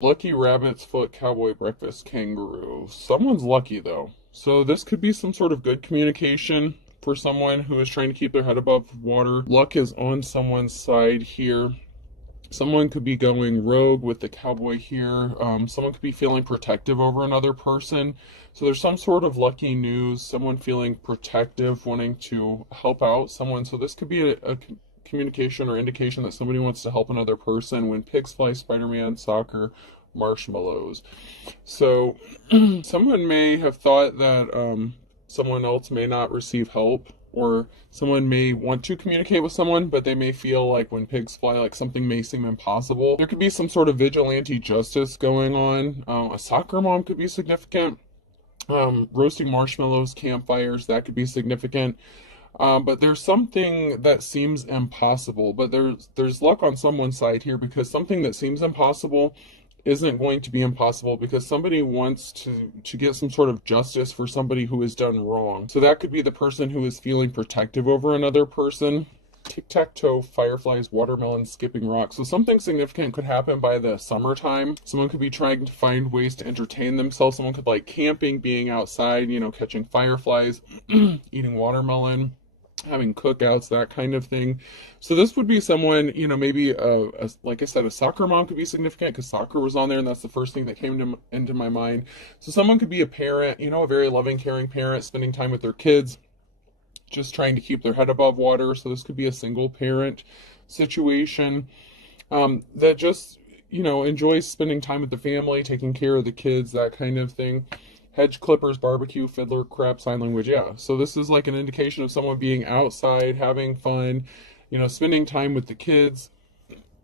Lucky rabbit's foot, cowboy breakfast, kangaroo. Someone's lucky though. So this could be some sort of good communication for someone who is trying to keep their head above water. Luck is on someone's side here. Someone could be going rogue with the cowboy here. Someone could be feeling protective over another person. So there's some sort of lucky news, someone feeling protective, wanting to help out someone. So this could be a communication or indication that somebody wants to help another person. When pigs fly, Spider-Man, soccer, marshmallows. So someone may have thought that someone else may not receive help, or someone may want to communicate with someone, but they may feel like when pigs fly, like something may seem impossible. There could be some sort of vigilante justice going on. A soccer mom could be significant. Roasting marshmallows, campfires, that could be significant. But there's something that seems impossible, but there's luck on someone's side here, because something that seems impossible isn't going to be impossible, because somebody wants to get some sort of justice for somebody who has done wrong. So that could be the person who is feeling protective over another person. Tic-tac-toe, fireflies, watermelon, skipping rocks. So something significant could happen by the summertime. Someone could be trying to find ways to entertain themselves. Someone could like camping, being outside, catching fireflies, eating watermelon, having cookouts, that kind of thing. So this would be someone, maybe like I said, a soccer mom could be significant, because soccer was on there and that's the first thing that came into my mind. So someone could be a parent, a very loving, caring parent, spending time with their kids, just trying to keep their head above water. So this could be a single parent situation that just, enjoys spending time with the family, taking care of the kids, that kind of thing. Hedge clippers, barbecue, fiddler, crap, sign language. Yeah. So this is like an indication of someone being outside, having fun, spending time with the kids.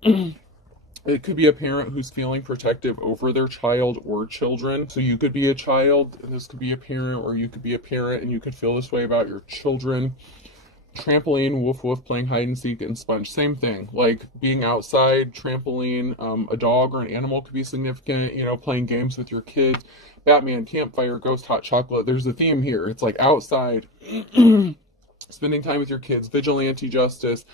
It could be a parent who's feeling protective over their child or children. So you could be a child, and this could be a parent, or you could be a parent and you could feel this way about your children. Trampoline, woof woof, playing hide and seek, and sponge. Same thing, like being outside, trampoline. A dog or an animal could be significant, playing games with your kids. Batman, campfire, ghost, hot chocolate. There's a theme here. It's like outside, spending time with your kids, vigilante justice,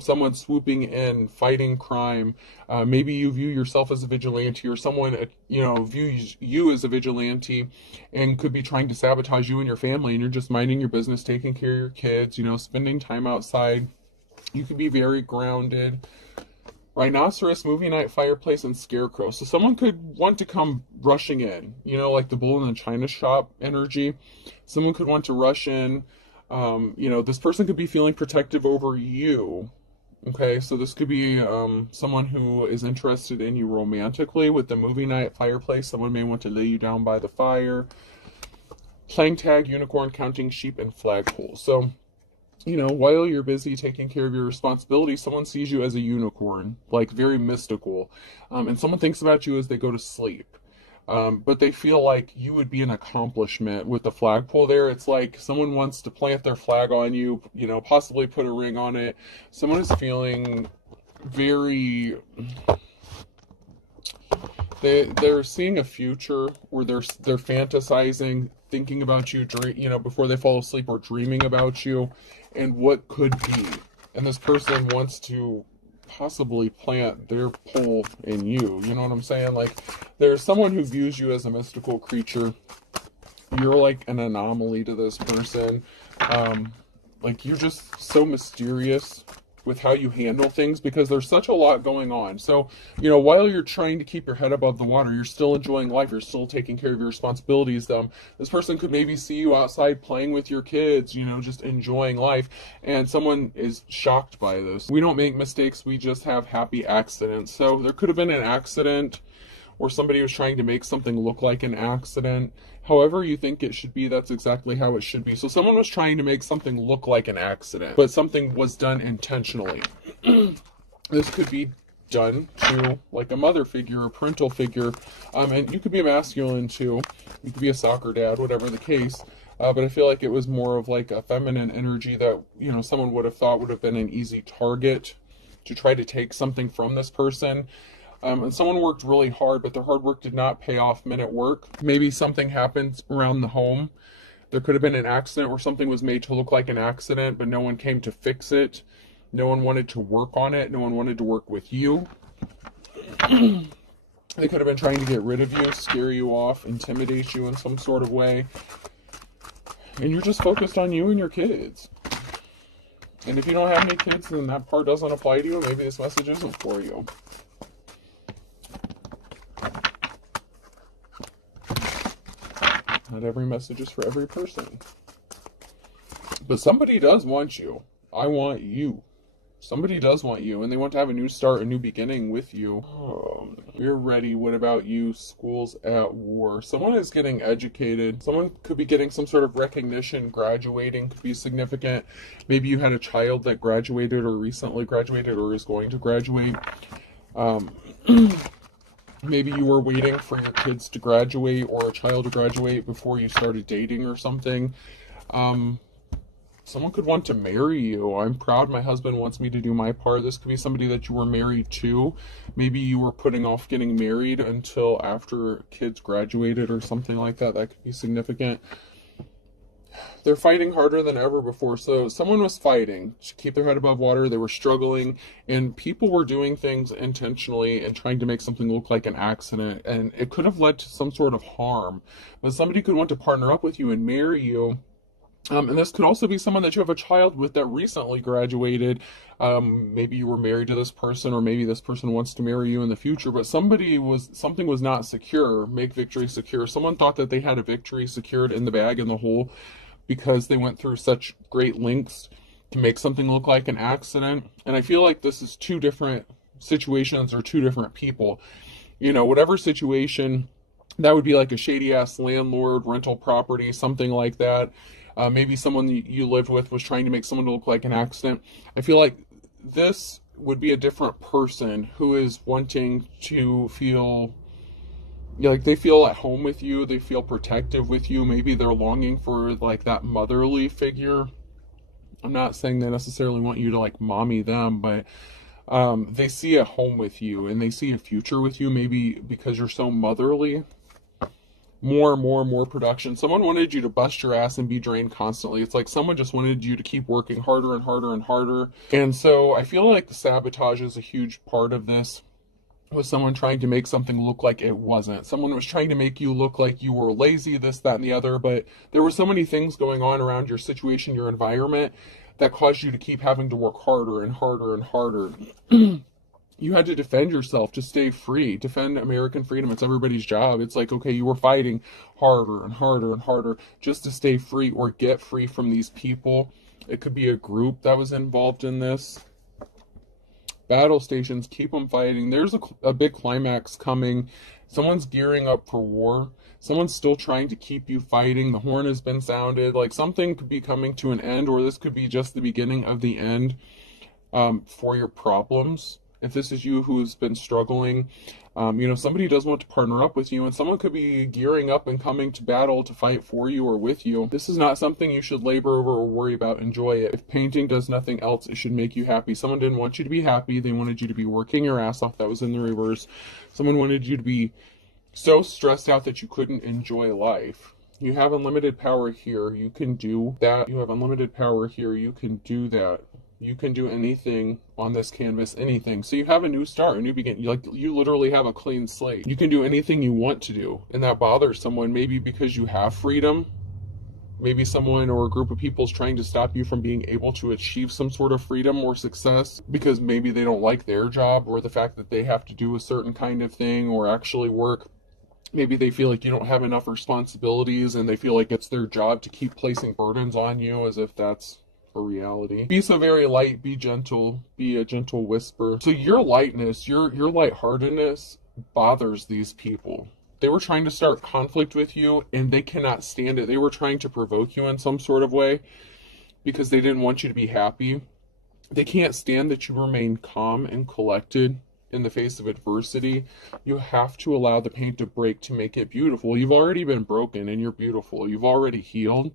someone swooping in, fighting crime. Maybe you view yourself as a vigilante, or someone, views you as a vigilante and could be trying to sabotage you and your family, and you're just minding your business, taking care of your kids, spending time outside. You could be very grounded. Rhinoceros, movie night, fireplace, and scarecrow. So someone could want to come rushing in, like the bull in the china shop energy. Someone could want to rush in. This person could be feeling protective over you. Okay, so this could be someone who is interested in you romantically. With the movie night, fireplace, someone may want to lay you down by the fire. Playing tag, unicorn, counting sheep, and flagpole. So, while you're busy taking care of your responsibilities, someone sees you as a unicorn, like very mystical. And someone thinks about you as they go to sleep. But they feel like you would be an accomplishment with the flagpole there. It's like someone wants to plant their flag on you, possibly put a ring on it. Someone is feeling very... They're seeing a future, or they're fantasizing, thinking about you, before they fall asleep, or dreaming about you and what could be. And this person wants to possibly plant their pole in you. You know what I'm saying? Like, there's someone who views you as a mystical creature. You're like an anomaly to this person. Like, you're just so mysterious with how you handle things, because there's such a lot going on. So, while you're trying to keep your head above the water, you're still enjoying life, you're still taking care of your responsibilities. This person could maybe see you outside playing with your kids, just enjoying life, and someone is shocked by this. We don't make mistakes, we just have happy accidents. So there could have been an accident, or somebody was trying to make something look like an accident. However you think it should be, that's exactly how it should be. So someone was trying to make something look like an accident, but something was done intentionally. This could be done to like a mother figure, a parental figure, and you could be a masculine too. You could be a soccer dad, whatever the case. But I feel like it was more of like a feminine energy that, someone would have thought would have been an easy target to try to take something from this person. And someone worked really hard, but their hard work did not pay off men at work. Maybe something happened around the home. There could have been an accident where something was made to look like an accident, but no one came to fix it. No one wanted to work on it. No one wanted to work with you. They could have been trying to get rid of you, scare you off, intimidate you in some sort of way. And you're just focused on you and your kids. And if you don't have any kids, then that part doesn't apply to you. Maybe this message isn't for you. Not every message is for every person. But somebody does want you. I want you. Somebody does want you, and they want to have a new start, a new beginning with you. You're ready. What about you? School's at war. Someone is getting educated. Someone could be getting some sort of recognition. Graduating could be significant. Maybe you had a child that graduated or recently graduated or is going to graduate. Maybe you were waiting for your kids to graduate or a child to graduate before you started dating or something. Someone could want to marry you. I'm proud my husband wants me to do my part. This could be somebody that you were married to. Maybe you were putting off getting married until after kids graduated or something like that. That could be significant. They're fighting harder than ever before. So someone was fighting to keep their head above water. They were struggling, and people were doing things intentionally and trying to make something look like an accident. And it could have led to some sort of harm. But somebody could want to partner up with you and marry you. And this could also be someone that you have a child with that recently graduated. Maybe you were married to this person, or maybe this person wants to marry you in the future, but something was not secure. Make victory secure. Someone thought that they had a victory secured in the bag, in the hole, because they went through such great lengths to make something look like an accident. And I feel like this is two different situations or two different people. You know, whatever situation, that would be like a shady ass landlord, rental property, something like that. Maybe someone you lived with was trying to make someone look like an accident. I feel like this would be a different person who is wanting to feel like they feel at home with you. They feel protective with you. Maybe they're longing for like that motherly figure. I'm not saying they necessarily want you to like mommy them, but they see a home with you and they see a future with you. Maybe because you're so motherly. More production. Someone wanted you to bust your ass and be drained constantly. It's like someone just wanted you to keep working harder and harder and harder. And so I feel like the sabotage is a huge part of this, with someone trying to make something look like it wasn't. Someone was trying to make you look like you were lazy, this, that, and the other, but there were so many things going on around your situation, your environment, that caused you to keep having to work harder and harder and harder. You had to defend yourself to stay free, defend American freedom. It's everybody's job. It's like, okay, you were fighting harder and harder and harder just to stay free or get free from these people. It could be a group that was involved in this. Battle stations, keep them fighting. There's a big climax coming. Someone's gearing up for war. Someone's still trying to keep you fighting. The horn has been sounded. Like something could be coming to an end, or this could be just the beginning of the end for your problems. If this is you who's been struggling, somebody does want to partner up with you, and someone could be gearing up and coming to battle to fight for you or with you. This is not something you should labor over or worry about. Enjoy it. If painting does nothing else, it should make you happy. Someone didn't want you to be happy. They wanted you to be working your ass off. That was in the reverse. Someone wanted you to be so stressed out that you couldn't enjoy life. You have unlimited power here. You can do that. You have unlimited power here. You can do that. You can do anything on this canvas, anything. So you have a new start, a new beginning. You literally have a clean slate. You can do anything you want to do. And that bothers someone, maybe because you have freedom. Maybe someone or a group of people is trying to stop you from being able to achieve some sort of freedom or success because maybe they don't like their job, or the fact that they have to do a certain kind of thing or actually work. Maybe they feel like you don't have enough responsibilities and they feel like it's their job to keep placing burdens on you as if that's a reality. Be so very light, be gentle, be a gentle whisper. So your lightness, your lightheartedness bothers these people. They were trying to start conflict with you and they cannot stand it. They were trying to provoke you in some sort of way because they didn't want you to be happy. They can't stand that you remain calm and collected in the face of adversity. You have to allow the paint to break to make it beautiful. You've already been broken and you're beautiful. You've already healed.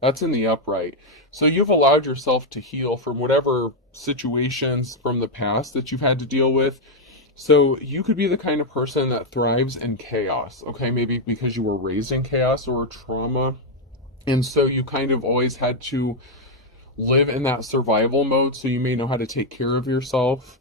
That's in the upright. So you've allowed yourself to heal from whatever situations from the past that you've had to deal with. So you could be the kind of person that thrives in chaos. Okay, maybe because you were raised in chaos or trauma. And so you kind of always had to live in that survival mode. So you may know how to take care of yourself.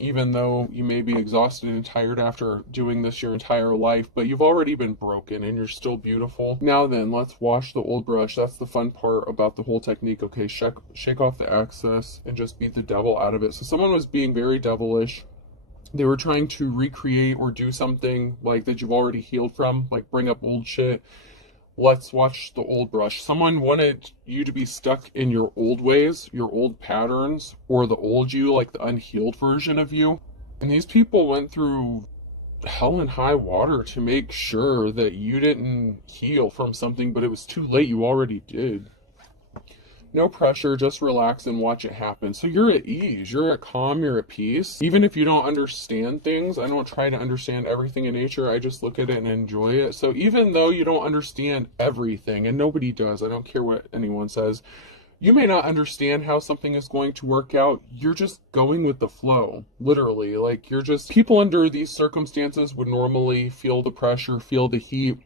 even though you may be exhausted and tired after doing this your entire life, but you've already been broken and you're still beautiful. Now then, let's wash the old brush. That's the fun part about the whole technique. Okay, shake off the excess and just beat the devil out of it. So someone was being very devilish. They were trying to recreate or do something like that you've already healed from, like bring up old shit. Let's watch the old brush. Someone wanted you to be stuck in your old ways, your old patterns, or the old you, like the unhealed version of you. And these people went through hell and high water to make sure that you didn't heal from something, but it was too late. You already did. No pressure, just relax and watch it happen. So you're at ease, you're at calm, you're at peace. Even if you don't understand things, I don't try to understand everything in nature, I just look at it and enjoy it. So even though you don't understand everything, and nobody does, I don't care what anyone says, you may not understand how something is going to work out. You're just going with the flow, literally. Like, you're just, people under these circumstances would normally feel the pressure, feel the heat.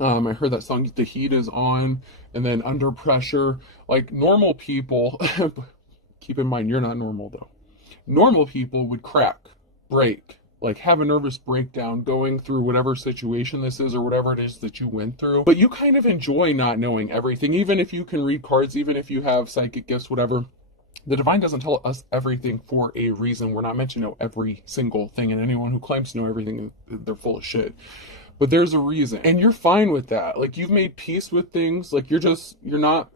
I heard that song, The Heat Is On, and then Under Pressure. Like, normal people, keep in mind, you're not normal though. Normal people would crack, break, like have a nervous breakdown going through whatever situation this is or whatever it is that you went through. But you kind of enjoy not knowing everything, even if you can read cards, even if you have psychic gifts, whatever. The divine doesn't tell us everything for a reason. We're not meant to know every single thing, and anyone who claims to know everything, they're full of shit. But there's a reason, and you're fine with that. Like, you've made peace with things. Like, you're not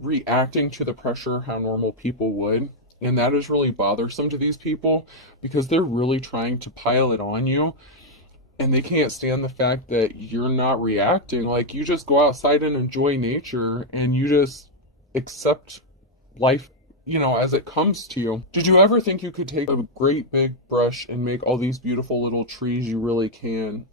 reacting to the pressure how normal people would. And that is really bothersome to these people because they're really trying to pile it on you, and they can't stand the fact that you're not reacting. Like, you just go outside and enjoy nature, and you just accept life, you know, as it comes to you. Did you ever think you could take a great big brush and make all these beautiful little trees? You really can.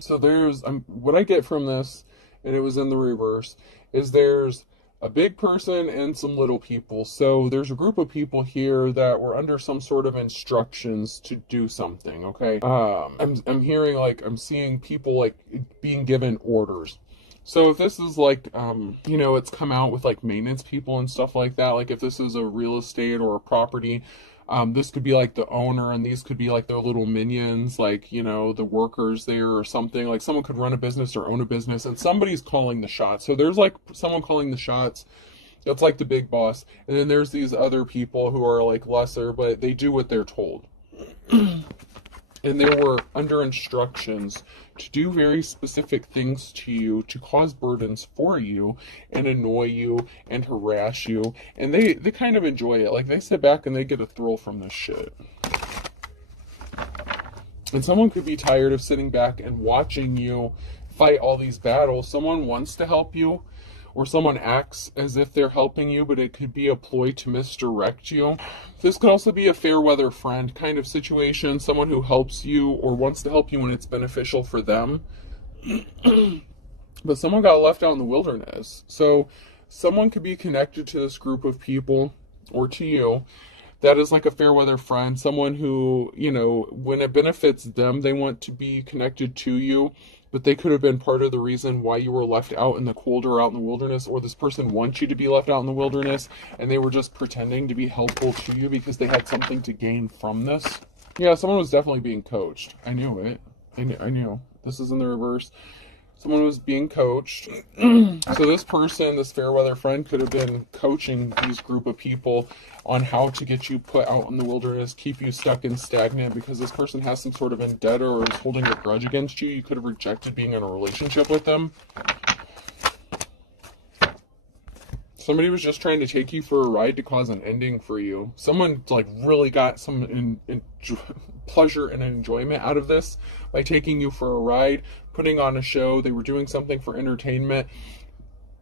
So there's, what I get from this, and it was in the reverse, is there's a big person and some little people. So there's a group of people here that were under some sort of instructions to do something, okay? I'm hearing, like, I'm seeing people, like, being given orders. So if this is like, you know, it's come out with like maintenance people and stuff like that, like if this is a real estate or a property, this could be like the owner, and these could be like their little minions, like, you know, the workers there or something. Like, someone could run a business or own a business, and somebody's calling the shots. So there's like someone calling the shots. That's like the big boss. And then there's these other people who are like lesser, but they do what they're told. And they were under instructions to do very specific things to you, to cause burdens for you, and annoy you, and harass you. And they kind of enjoy it. Like, they sit back and they get a thrill from this shit. And someone could be tired of sitting back and watching you fight all these battles. Someone wants to help you, or someone acts as if they're helping you, but it could be a ploy to misdirect you. This could also be a fair weather friend kind of situation, someone who helps you or wants to help you when it's beneficial for them. But someone got left out in the wilderness. So someone could be connected to this group of people, or to you, that is like a fair weather friend, someone who, you know, when it benefits them, they want to be connected to you. But they could have been part of the reason why you were left out in the cold or out in the wilderness, or this person wants you to be left out in the wilderness, and they were just pretending to be helpful to you because they had something to gain from this. Yeah, someone was definitely being coached. I knew it. I knew. This is in the reverse. Someone was being coached. So this person, this fair weather friend, could have been coaching these group of people on how to get you put out in the wilderness, keep you stuck and stagnant, because this person has some sort of vendetta or is holding a grudge against you. You could have rejected being in a relationship with them. Somebody was just trying to take you for a ride to cause an ending for you. Someone like really got some pleasure and enjoyment out of this by taking you for a ride, putting on a show. They were doing something for entertainment,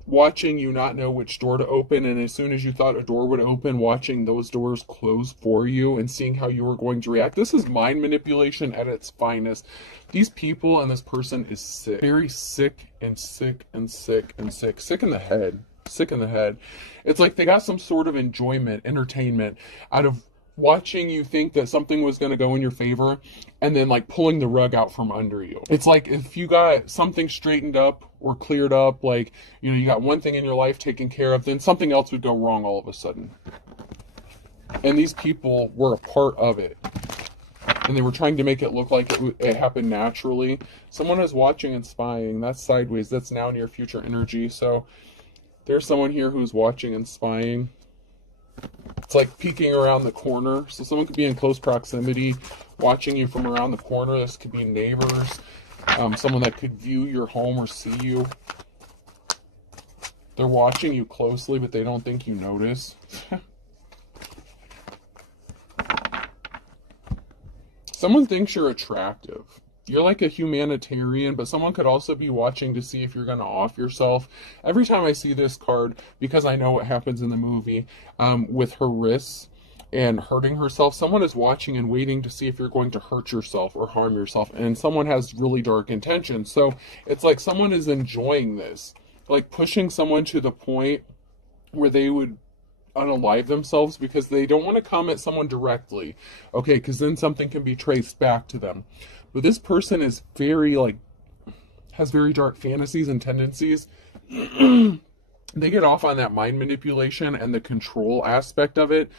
watching you not know which door to open, and as soon as you thought a door would open, watching those doors close for you and seeing how you were going to react. This is mind manipulation at its finest. These people and this person is sick. Very sick and sick and sick and sick. Sick in the head. Sick in the head. It's like they got some sort of enjoyment, entertainment out of watching you think that something was going to go in your favor, and then like pulling the rug out from under you. It's like if you got something straightened up or cleared up, like, you know, you got one thing in your life taken care of, then something else would go wrong all of a sudden. And these people were a part of it. And they were trying to make it look like it happened naturally. Someone is watching and spying. That's sideways. That's now near future energy. So there's someone here who's watching and spying. It's like peeking around the corner. So someone could be in close proximity, watching you from around the corner. This could be neighbors, someone that could view your home or see you. They're watching you closely, but they don't think you notice. Someone thinks you're attractive. You're like a humanitarian, but someone could also be watching to see if you're going to off yourself. Every time I see this card, because I know what happens in the movie with her wrists and hurting herself, someone is watching and waiting to see if you're going to hurt yourself or harm yourself, and someone has really dark intentions. So it's like someone is enjoying this, like pushing someone to the point where they would unalive themselves because they don't want to come at someone directly, okay, because then something can be traced back to them. But this person is very, like, has very dark fantasies and tendencies. They get off on that mind manipulation and the control aspect of it.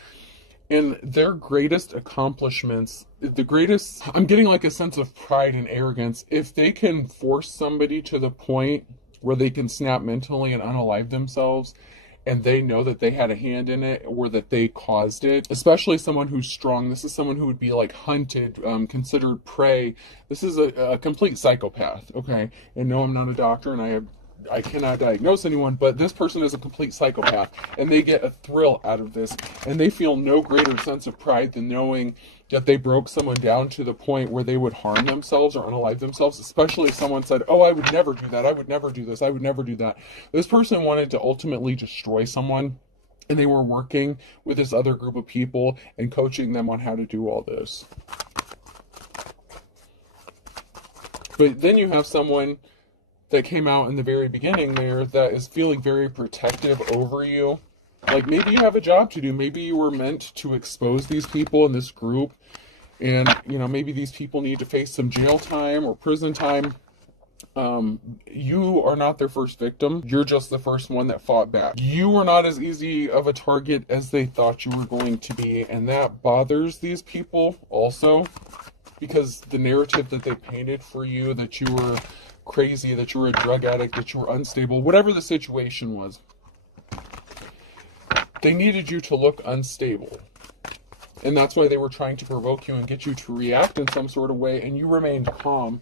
And their greatest accomplishments, I'm getting like a sense of pride and arrogance. If they can force somebody to the point where they can snap mentally and unalive themselves, and they know that they had a hand in it or that they caused it, especially someone who's strong. This is someone who would be like hunted, considered prey. This is a complete psychopath, okay? And no, I'm not a doctor, and I cannot diagnose anyone, but this person is a complete psychopath, and they get a thrill out of this, and they feel no greater sense of pride than knowing that they broke someone down to the point where they would harm themselves or unalive themselves, especially if someone said, oh, I would never do that, I would never do this, I would never do that. This person wanted to ultimately destroy someone, and they were working with this other group of people and coaching them on how to do all this. But then you have someone that came out in the very beginning there that is feeling very protective over you. Like maybe you have a job to do. Maybe you were meant to expose these people in this group. And, you know, maybe these people need to face some jail time or prison time. You are not their first victim. You're just the first one that fought back. You were not as easy of a target as they thought you were going to be. And that bothers these people also, because the narrative that they painted for you, that you were crazy, that you were a drug addict, that you were unstable, whatever the situation was, they needed you to look unstable. And that's why they were trying to provoke you and get you to react in some sort of way, and you remained calm.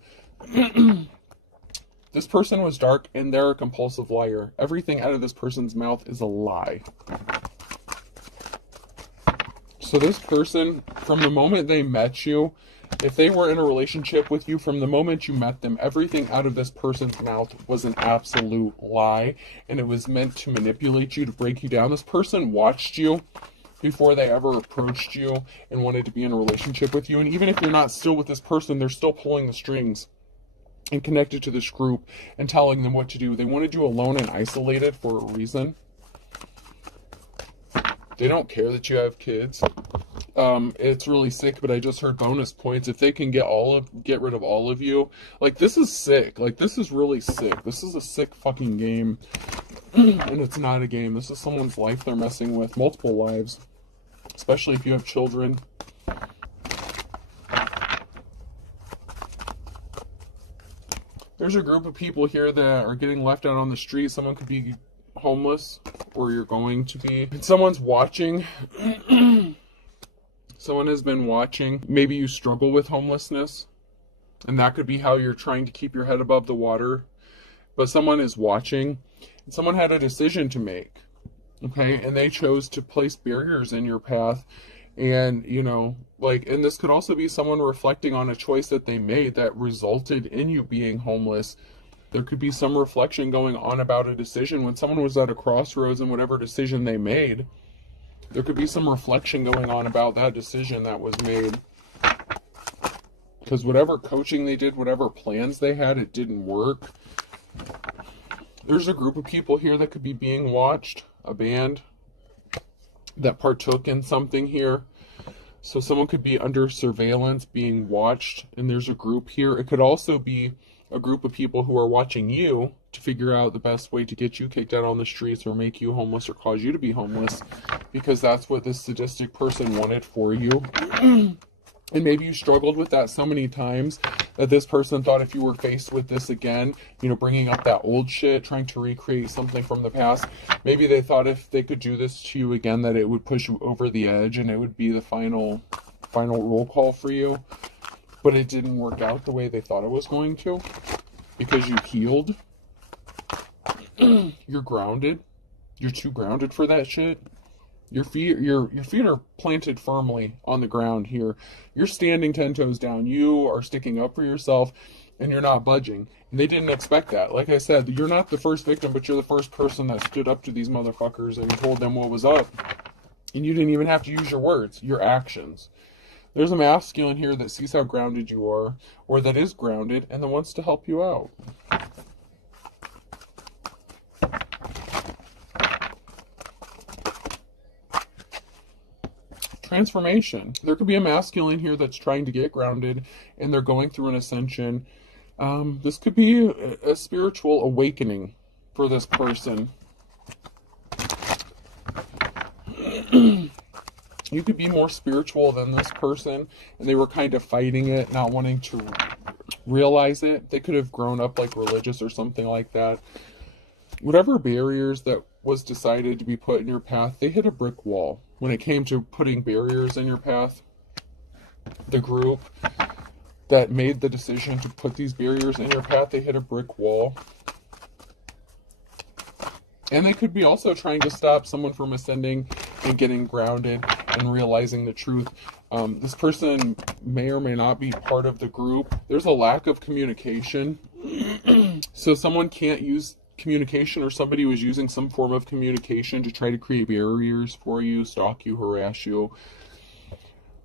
This person was dark, and they're a compulsive liar. Everything out of this person's mouth is a lie. So this person, from the moment they met you, if they were in a relationship with you, from the moment you met them, everything out of this person's mouth was an absolute lie, and it was meant to manipulate you, to break you down. This person watched you before they ever approached you and wanted to be in a relationship with you, and even if you're not still with this person, they're still pulling the strings and connected to this group and telling them what to do. They wanted you alone and isolated for a reason. They don't care that you have kids. It's really sick, but I just heard bonus points. If they can get rid of all of you, like, this is sick. Like, this is really sick. This is a sick fucking game. And it's not a game. This is someone's life they're messing with. Multiple lives. Especially if you have children. There's a group of people here that are getting left out on the street. Someone could be homeless, or you're going to be. And someone's watching. Someone has been watching. Maybe you struggle with homelessness, and that could be how you're trying to keep your head above the water. But someone is watching, and someone had a decision to make, okay? And they chose to place barriers in your path. And, you know, like, and this could also be someone reflecting on a choice that they made that resulted in you being homeless. There could be some reflection going on about a decision when someone was at a crossroads in whatever decision they made. There could be some reflection going on about that decision that was made. Because whatever coaching they did, whatever plans they had, it didn't work. There's a group of people here that could be being watched, a band that partook in something here. So someone could be under surveillance, being watched, and there's a group here. It could also be a group of people who are watching you to figure out the best way to get you kicked out on the streets or make you homeless or cause you to be homeless, because that's what this sadistic person wanted for you. And maybe you struggled with that so many times that this person thought if you were faced with this again, you know, bringing up that old shit, trying to recreate something from the past, maybe they thought if they could do this to you again that it would push you over the edge and it would be the final roll call for you. But it didn't work out the way they thought it was going to, because you healed. You're grounded. You're too grounded for that shit. Your feet are planted firmly on the ground here. You're standing 10 toes down. You are sticking up for yourself, and you're not budging. And they didn't expect that. Like I said, you're not the first victim, but you're the first person that stood up to these motherfuckers and told them what was up. And you didn't even have to use your words, your actions. There's a masculine here that sees how grounded you are, or that is grounded, and that wants to help you out. Transformation. There could be a masculine here that's trying to get grounded and they're going through an ascension. This could be a spiritual awakening for this person. You could be more spiritual than this person and they were kind of fighting it, not wanting to realize it. They could have grown up like religious or something like that. Whatever barriers that was decided to be put in your path, they hit a brick wall. When it came to putting barriers in your path, the group that made the decision to put these barriers in your path, they hit a brick wall. And they could be also trying to stop someone from ascending and getting grounded and realizing the truth. This person may or may not be part of the group. There's a lack of communication. So someone can't use communication, or somebody was using some form of communication to try to create barriers for you, stalk you, harass you.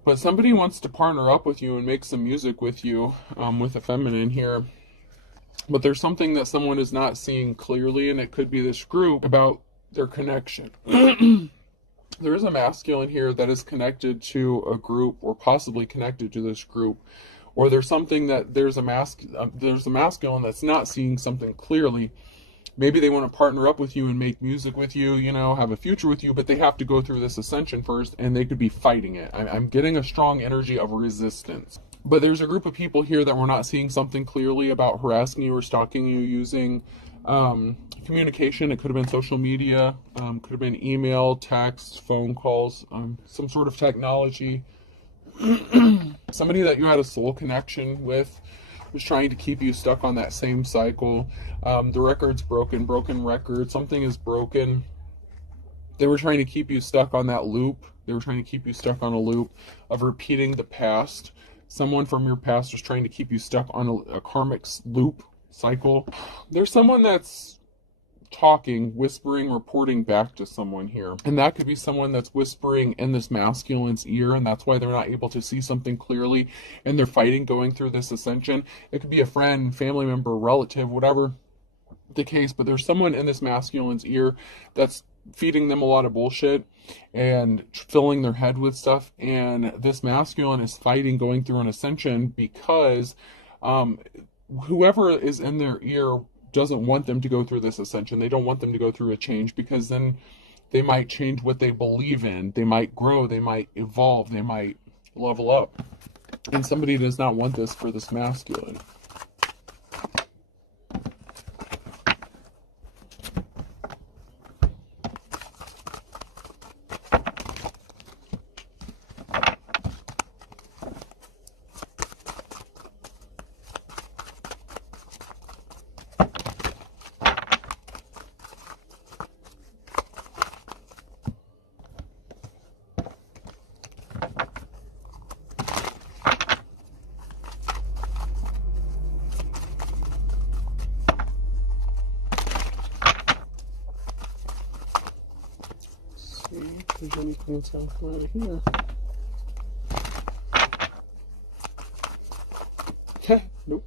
But somebody wants to partner up with you and make some music with you, with a feminine here. But there's something that someone is not seeing clearly, and it could be this group, about their connection. There is a masculine here that is connected to a group, or possibly connected to this group. Or there's something that there's a masculine that's not seeing something clearly. Maybe they want to partner up with you and make music with you, you know, have a future with you, but they have to go through this ascension first, and they could be fighting it. I'm getting a strong energy of resistance. But there's a group of people here that we're not seeing something clearly about harassing you or stalking you using communication. It could have been social media, could have been email, text, phone calls, some sort of technology. Somebody that you had a soul connection with was trying to keep you stuck on that same cycle. The record's broken record, something is broken. They were trying to keep you stuck on that loop. They were trying to keep you stuck on a loop of repeating the past. Someone from your past was trying to keep you stuck on a karmic loop cycle. There's someone that's talking, whispering, reporting back to someone here. And that could be someone that's whispering in this masculine's ear, and that's why they're not able to see something clearly, and they're fighting going through this ascension. It could be a friend, family member, relative, whatever the case, but there's someone in this masculine's ear that's feeding them a lot of bullshit and filling their head with stuff, and this masculine is fighting going through an ascension because whoever is in their ear doesn't want them to go through this ascension. They don't want them to go through a change, because then they might change what they believe in. They might grow, they might evolve, they might level up. And somebody does not want this for this masculine. If there's anything that's going to come out of here. Nope.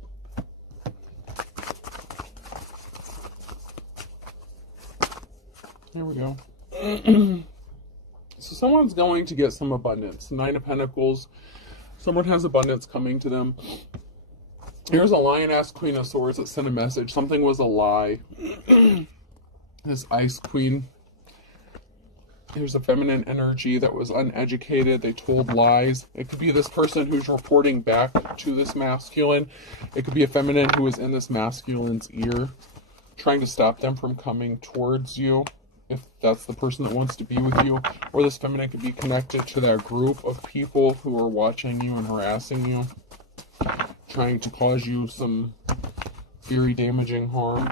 There we go. So someone's going to get some abundance. 9 of Pentacles. Someone has abundance coming to them. Here's a Lioness Queen of Swords that sent a message. Something was a lie. This Ice Queen. Here's a feminine energy that was uneducated. They told lies. It could be this person who's reporting back to this masculine. It could be a feminine who is in this masculine's ear, trying to stop them from coming towards you, if that's the person that wants to be with you. Or this feminine could be connected to that group of people who are watching you and harassing you, trying to cause you some very damaging harm.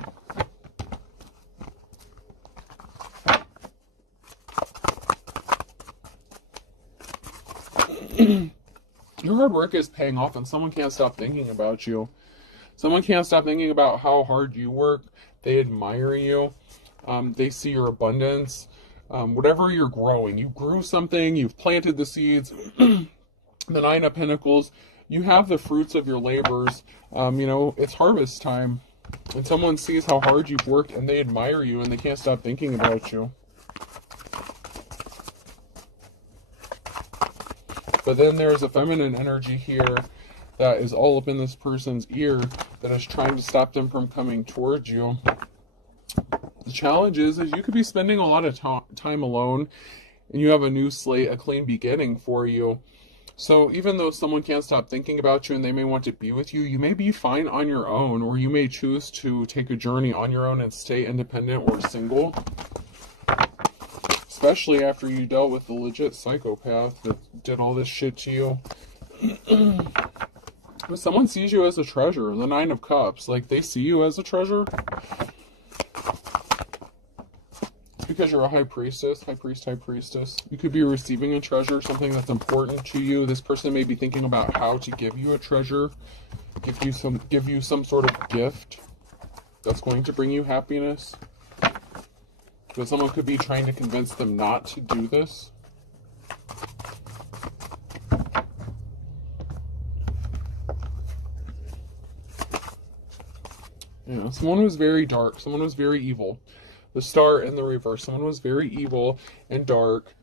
Your hard work is paying off, and someone can't stop thinking about you. Someone can't stop thinking about how hard you work. They admire you. They see your abundance. Whatever you're growing, you grew something, you've planted the seeds. The Nine of Pentacles, you have the fruits of your labors. It's harvest time. And someone sees how hard you've worked, and they admire you, and they can't stop thinking about you. But then there's a feminine energy here that is all up in this person's ear that is trying to stop them from coming towards you. The challenge is you could be spending a lot of time alone, and you have a new slate, a clean beginning for you. So even though someone can't stop thinking about you and they may want to be with you, you may be fine on your own, or you may choose to take a journey on your own and stay independent or single. Especially after you dealt with the legit psychopath that did all this shit to you. But someone sees you as a treasure. The Nine of Cups. Like, they see you as a treasure. It's because you're a high priestess. High priest, high priestess. You could be receiving a treasure. Something that's important to you. This person may be thinking about how to give you a treasure. Give you some sort of gift that's going to bring you happiness. But someone could be trying to convince them not to do this. Someone was very dark. Someone was very evil. The Star in the reverse. Someone was very evil and dark.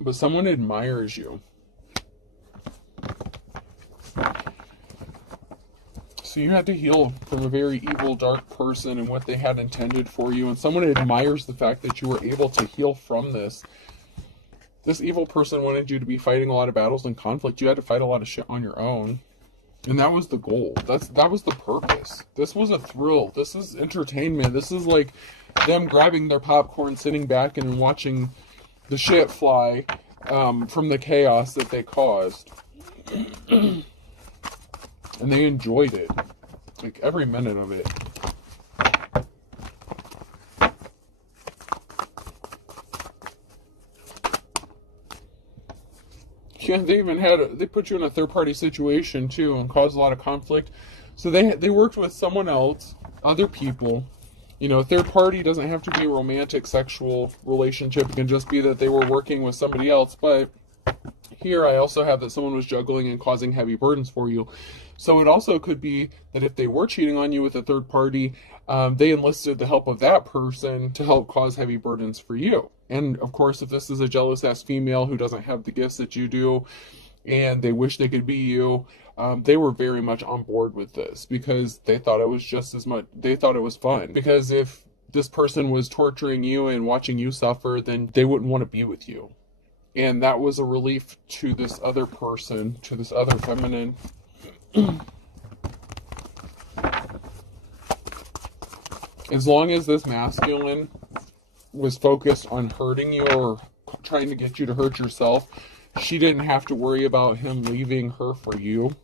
But someone admires you. So you had to heal from a very evil, dark person and what they had intended for you. And someone admires the fact that you were able to heal from this. This evil person wanted you to be fighting a lot of battles and conflict. You had to fight a lot of shit on your own. And that was the goal. That was the purpose. This was a thrill. This is entertainment. This is like them grabbing their popcorn, sitting back and watching the shit fly from the chaos that they caused. And they enjoyed it. Like, every minute of it. Yeah, they put you in a third-party situation, too, and caused a lot of conflict. So they worked with someone else, other people. Third party doesn't have to be a romantic, sexual relationship. It can just be that they were working with somebody else. But here I also have that someone was juggling and causing heavy burdens for you. So it also could be that if they were cheating on you with a third party, they enlisted the help of that person to help cause heavy burdens for you. And of course, if this is a jealous-ass female who doesn't have the gifts that you do, and they wish they could be you, they were very much on board with this because they thought it was just as much, they thought it was fun. Because if this person was torturing you and watching you suffer, then they wouldn't want to be with you. And that was a relief to this other person, to this other feminine. As long as this masculine was focused on hurting you or trying to get you to hurt yourself, she didn't have to worry about him leaving her for you.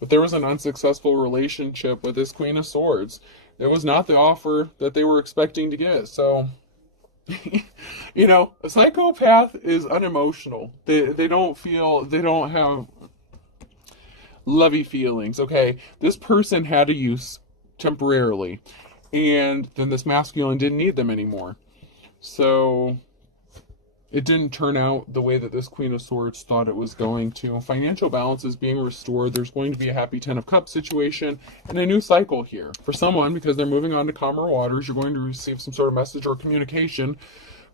But there was an unsuccessful relationship with this Queen of Swords. It was not the offer that they were expecting to get. So, a psychopath is unemotional. They don't have lovey feelings. Okay, this person had a use temporarily, and then this masculine didn't need them anymore. So it didn't turn out the way that this Queen of Swords thought it was going to. Financial balance is being restored. There's going to be a happy Ten of Cups situation and a new cycle here. For someone, because they're moving on to calmer waters, you're going to receive some sort of message or communication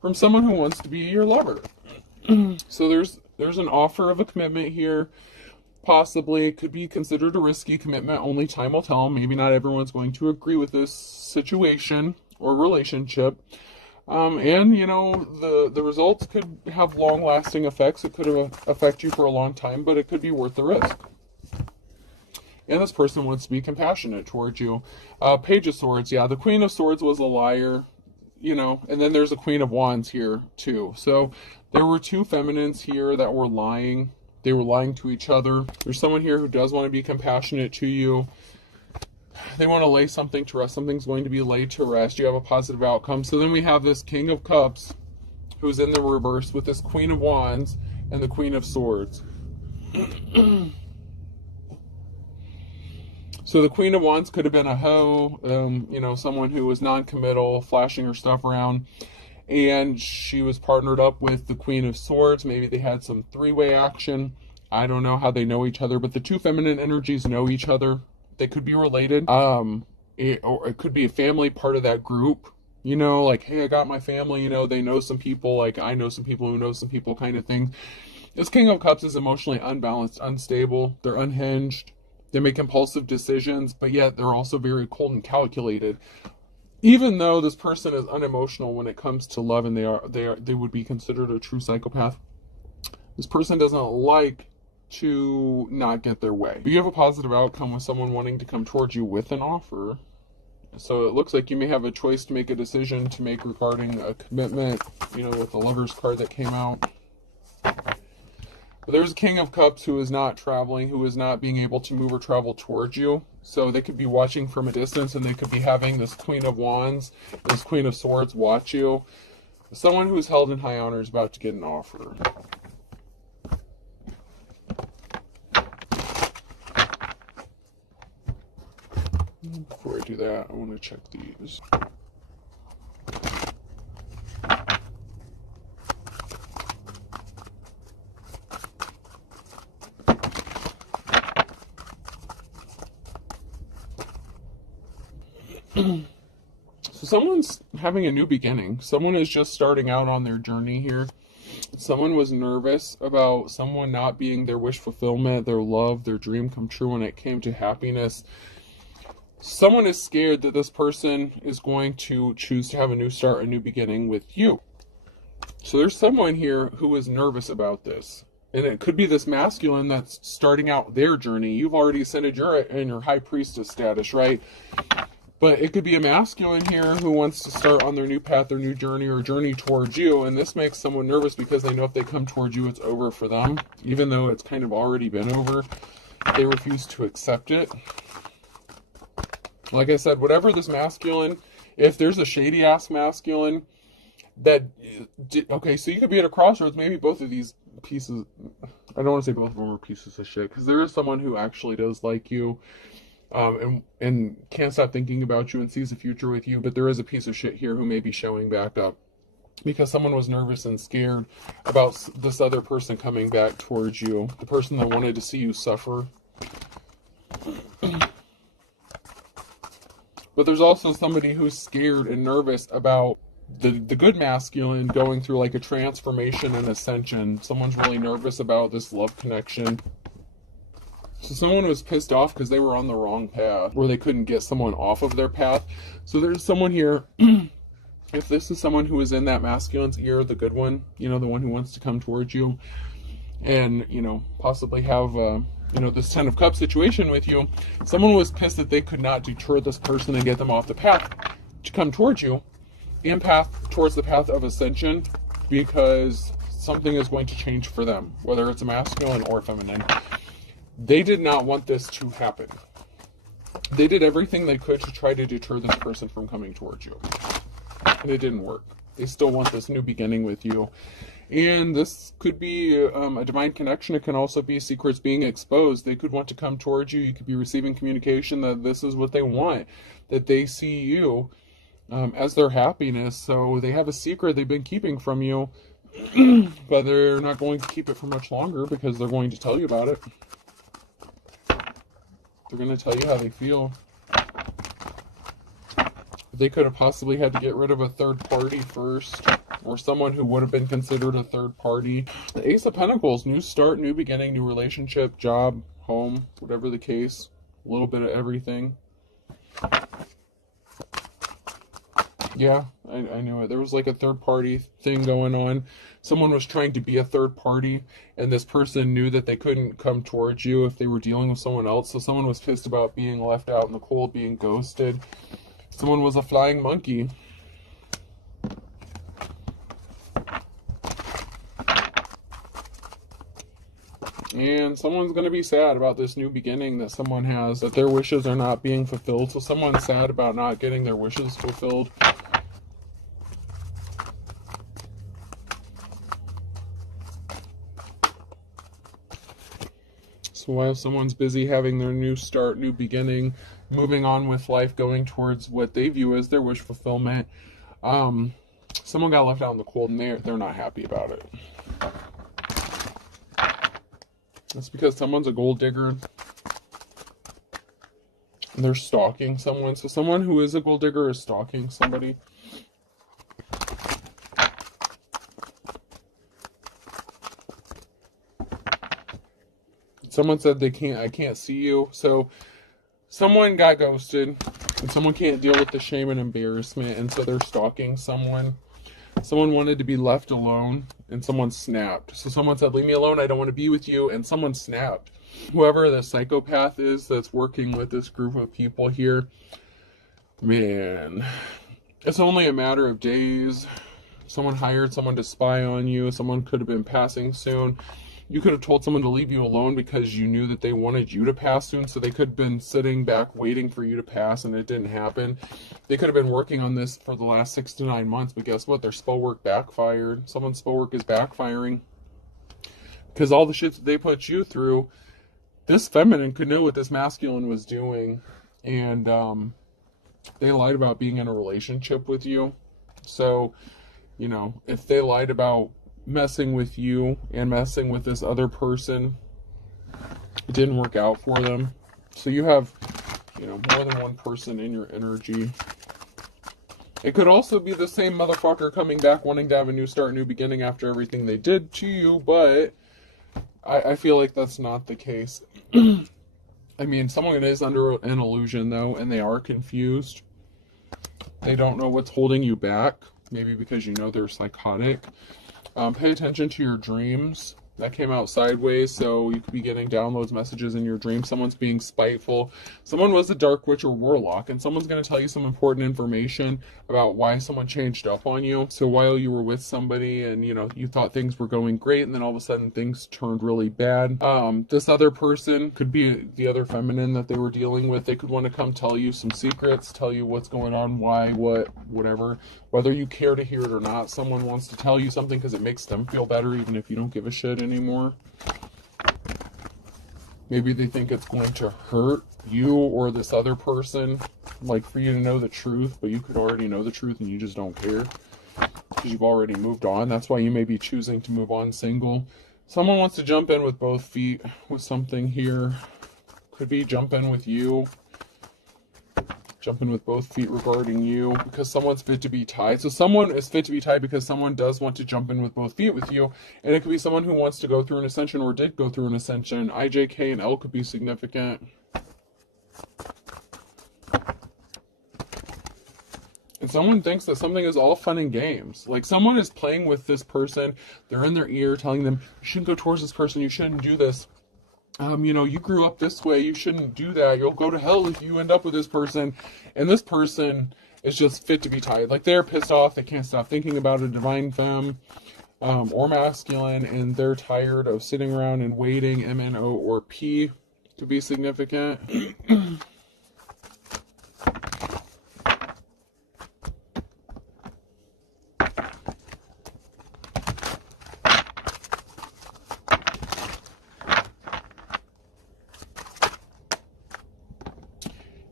from someone who wants to be your lover. So there's an offer of a commitment here. Possibly. It could be considered a risky commitment. Only time will tell. Maybe not everyone's going to agree with this situation or relationship. And, you know, the results could have long-lasting effects. It could affect you for a long time, but it could be worth the risk. And this person wants to be compassionate towards you. Page of Swords. Yeah, the Queen of Swords was a liar, you know, and then there's a Queen of Wands here, too. So there were two feminines here that were lying. They were lying to each other. There's someone here who does want to be compassionate to you. They want to lay something to rest. Something's going to be laid to rest. You have a positive outcome. So then we have this King of Cups who's in the reverse with this Queen of Wands and the Queen of Swords. So the Queen of Wands could have been a hoe, you know, someone who was non-committal, flashing her stuff around. And she was partnered up with the Queen of Swords. Maybe they had some three-way action. I don't know how they know each other, but the two feminine energies know each other. They could be related. Or it could be a family part of that group. You know, like, hey, I got my family, you know, they know some people, like I know some people who know some people kind of thing. This King of Cups is emotionally unbalanced, unstable. They're unhinged. They make impulsive decisions, but yet they're also very cold and calculated. Even though this person is unemotional when it comes to love, and they would be considered a true psychopath, this person doesn't like to not get their way. You have a positive outcome with someone wanting to come towards you with an offer. So it looks like you may have a choice to make, a decision to make regarding a commitment, you know, with the Lover's card that came out. But there's a King of Cups who is not traveling, who is not being able to move or travel towards you. So they could be watching from a distance, and they could be having this Queen of Wands, this Queen of Swords watch you. Someone who's held in high honor is about to get an offer. Before I do that, I want to check these. So someone's having a new beginning. Someone is just starting out on their journey here. Someone was nervous about someone not being their wish fulfillment, their love, their dream come true when it came to happiness. Someone is scared that this person is going to choose to have a new start, a new beginning with you. So there's someone here who is nervous about this. And it could be this masculine that's starting out their journey. You've already ascended, you're in your high priestess status, right? But it could be a masculine here who wants to start on their new path, their new journey, or journey towards you. And this makes someone nervous because they know if they come towards you, it's over for them. Even though it's kind of already been over, they refuse to accept it. Like I said, whatever this masculine, if there's a shady-ass masculine that... Okay, so you could be at a crossroads. Maybe both of these pieces... I don't want to say both of them are pieces of shit, because there is someone who actually does like you. And can't stop thinking about you and sees a future with you, but there is a piece of shit here who may be showing back up because someone was nervous and scared about this other person coming back towards you, the person that wanted to see you suffer. But there's also somebody who's scared and nervous about the good masculine going through like a transformation and ascension. Someone's really nervous about this love connection. So someone was pissed off because they were on the wrong path, or they couldn't get someone off of their path. So there's someone here, if this is someone who is in that masculine's ear, the good one, you know, the one who wants to come towards you and, you know, possibly have, you know, this Ten of Cups situation with you. Someone was pissed that they could not deter this person and get them off the path to come towards you and path towards the path of ascension, because something is going to change for them, whether it's a masculine or feminine. They did not want this to happen. They did everything they could to try to deter this person from coming towards you. And it didn't work. They still want this new beginning with you. And this could be a divine connection. It can also be secrets being exposed. They could want to come towards you. You could be receiving communication that this is what they want. That they see you as their happiness. So they have a secret they've been keeping from you. But they're not going to keep it for much longer because they're going to tell you about it. They're going to tell you how they feel. They could have possibly had to get rid of a third party first. or someone who would have been considered a third party. The Ace of Pentacles, new start, new beginning, new relationship, job, home, whatever the case, a little bit of everything. Yeah, I knew it. There was like a third party thing going on. Someone was trying to be a third party, and this person knew that they couldn't come towards you if they were dealing with someone else. So someone was pissed about being left out in the cold, being ghosted. Someone was a flying monkey. And someone's going to be sad about this new beginning that someone has, that their wishes are not being fulfilled. So someone's sad about not getting their wishes fulfilled. So while someone's busy having their new start, new beginning, moving on with life, going towards what they view as their wish fulfillment, someone got left out in the cold, and they're not happy about it. That's because someone's a gold digger and they're stalking someone. So someone who is a gold digger is stalking somebody. Someone said I can't see you. So someone got ghosted and someone can't deal with the shame and embarrassment, and so they're stalking someone. Someone wanted to be left alone, and someone snapped. So someone said, leave me alone, I don't want to be with you, and someone snapped. Whoever the psychopath is that's working with this group of people here, man, it's only a matter of days. Someone hired someone to spy on you. Someone could have been passing soon. You could have told someone to leave you alone because you knew that they wanted you to pass soon, so they could have been sitting back waiting for you to pass, and it didn't happen. They could have been working on this for the last 6 to 9 months, but guess what? Their spell work backfired. Someone's spell work is backfiring because all the shit that they put you through, this feminine could know what this masculine was doing, and they lied about being in a relationship with you. So, you know, if they lied about messing with you and messing with this other person, it didn't work out for them. So you have, you know, more than one person in your energy. It could also be the same motherfucker coming back wanting to have a new start, new beginning after everything they did to you, but I feel like that's not the case. I mean, someone is under an illusion though, and they are confused. They don't know what's holding you back, maybe because you know they're psychotic. Pay attention to your dreams. That came out sideways, so you could be getting downloads, messages in your dreams. Someone's being spiteful. Someone was a dark witch or warlock, and someone's going to tell you some important information about why someone changed up on you. So while you were with somebody and, you know, you thought things were going great, and then all of a sudden things turned really bad. This other person could be the other feminine that they were dealing with. They could want to come tell you some secrets, tell you what's going on, why, what, whatever. Whether you care to hear it or not, someone wants to tell you something because it makes them feel better, even if you don't give a shit anymore. Maybe they think it's going to hurt you or this other person, like for you to know the truth, but you could already know the truth and you just don't care because you've already moved on. That's why you may be choosing to move on single. Someone wants to jump in with both feet with something here. Could be jump in with you. Jumping with both feet regarding you because someone's fit to be tied. So someone is fit to be tied because someone does want to jump in with both feet with you, and it could be someone who wants to go through an ascension or did go through an ascension. I, J, K, and L could be significant. And someone thinks that something is all fun and games. Like someone is playing with this person. They're in their ear telling them, you shouldn't go towards this person. You shouldn't do this. You know, you grew up this way, you shouldn't do that, you'll go to hell if you end up with this person. And this person is just fit to be tied. Like they're pissed off, they can't stop thinking about a divine femme or masculine, and they're tired of sitting around and waiting. MNO or P to be significant.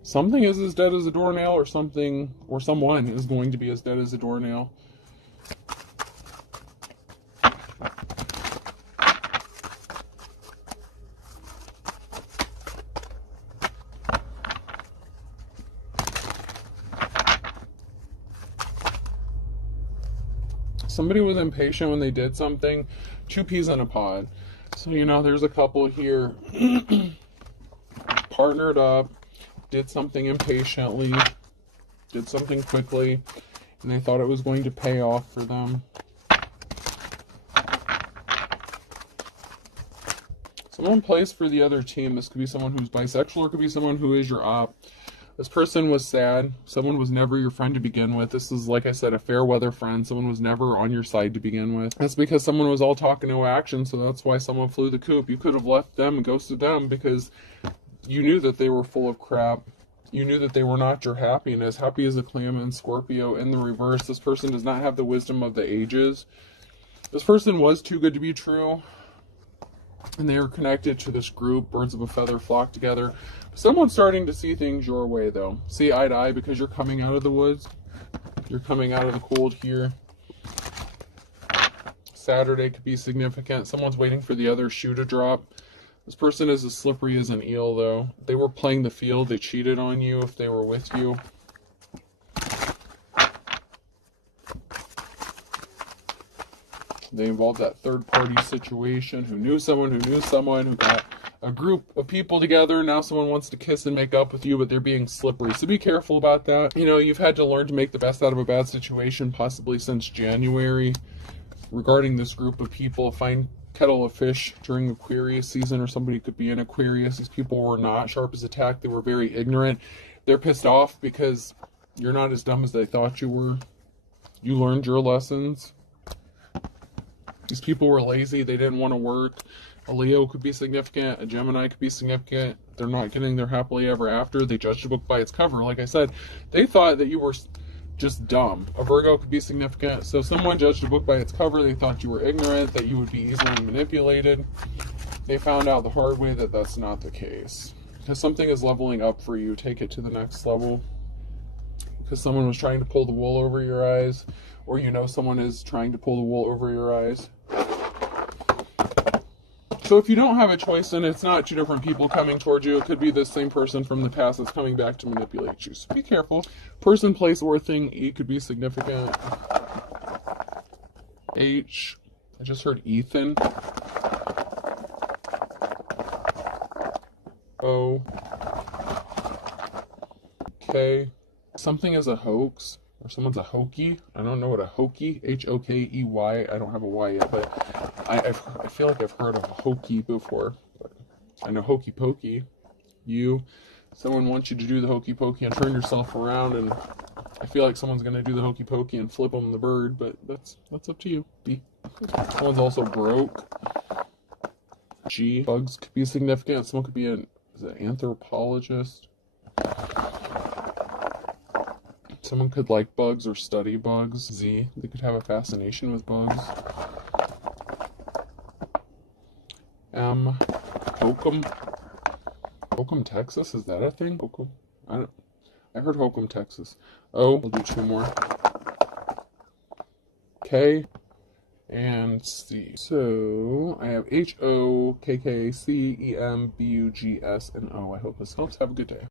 Something is as dead as a doornail, or something, or someone is going to be as dead as a doornail. Somebody was impatient when they did something. Two peas in a pod. So, you know, there's a couple here partnered up, did something impatiently, did something quickly, and they thought it was going to pay off for them. Someone plays for the other team. This could be someone who's bisexual, or it could be someone who is your op. This person was sad. Someone was never your friend to begin with. This is, like I said, a fair weather friend. Someone was never on your side to begin with. That's because someone was all talk and no action, so that's why someone flew the coop. You could have left them and ghosted them because you knew that they were full of crap. You knew that they were not your happiness. Happy as a clam in Scorpio. In the reverse, this person does not have the wisdom of the ages. This person was too good to be true. And they are connected to this group. Birds of a feather flock together. Someone's starting to see things your way, though. See eye to eye because you're coming out of the woods. You're coming out of the cold here. Saturday could be significant. Someone's waiting for the other shoe to drop. This person is as slippery as an eel, though. They were playing the field. They cheated on you if they were with you. They involved that third-party situation who knew someone, who got a group of people together. Now someone wants to kiss and make up with you, but they're being slippery. So be careful about that. You know, you've had to learn to make the best out of a bad situation, possibly since January. Regarding this group of people, find kettle of fish during Aquarius season, or somebody could be in Aquarius. These people were not sharp as a tack. They were very ignorant. They're pissed off because you're not as dumb as they thought you were. You learned your lessons. These people were lazy. They didn't want to work. A Leo could be significant. A Gemini could be significant. They're not getting their happily ever after. They judged a book by its cover. Like I said, they thought that you were just dumb. A Virgo could be significant. So someone judged a book by its cover. They thought you were ignorant, that you would be easily manipulated. They found out the hard way that that's not the case. Because something is leveling up for you. Take it to the next level. Because someone was trying to pull the wool over your eyes. Or you know someone is trying to pull the wool over your eyes. So if you don't have a choice, then it's not two different people coming towards you. It could be the same person from the past that's coming back to manipulate you. So be careful. Person, place, or thing. E could be significant. H. I just heard Ethan. O. K. Something is a hoax. Or someone's a hokey. I don't know what a hokey, H-O-K-E-Y. I don't have a Y yet, but I feel like I've heard of a hokey before. But I know hokey pokey. You. Someone wants you to do the hokey pokey and turn yourself around, and I feel like someone's going to do the hokey pokey and flip them the bird, but that's up to you. B. Someone's also broke. G. Bugs could be significant. Someone could be an anthropologist. Someone could like bugs or study bugs. Z. They could have a fascination with bugs. M. Hokum. Hokum, Texas? Is that a thing? Hokum? I heard Hokum, Texas. O. We'll do two more. K. And C. So I have H-O-K-K-C-E-M-B-U-G-S and O. I hope this helps. Have a good day.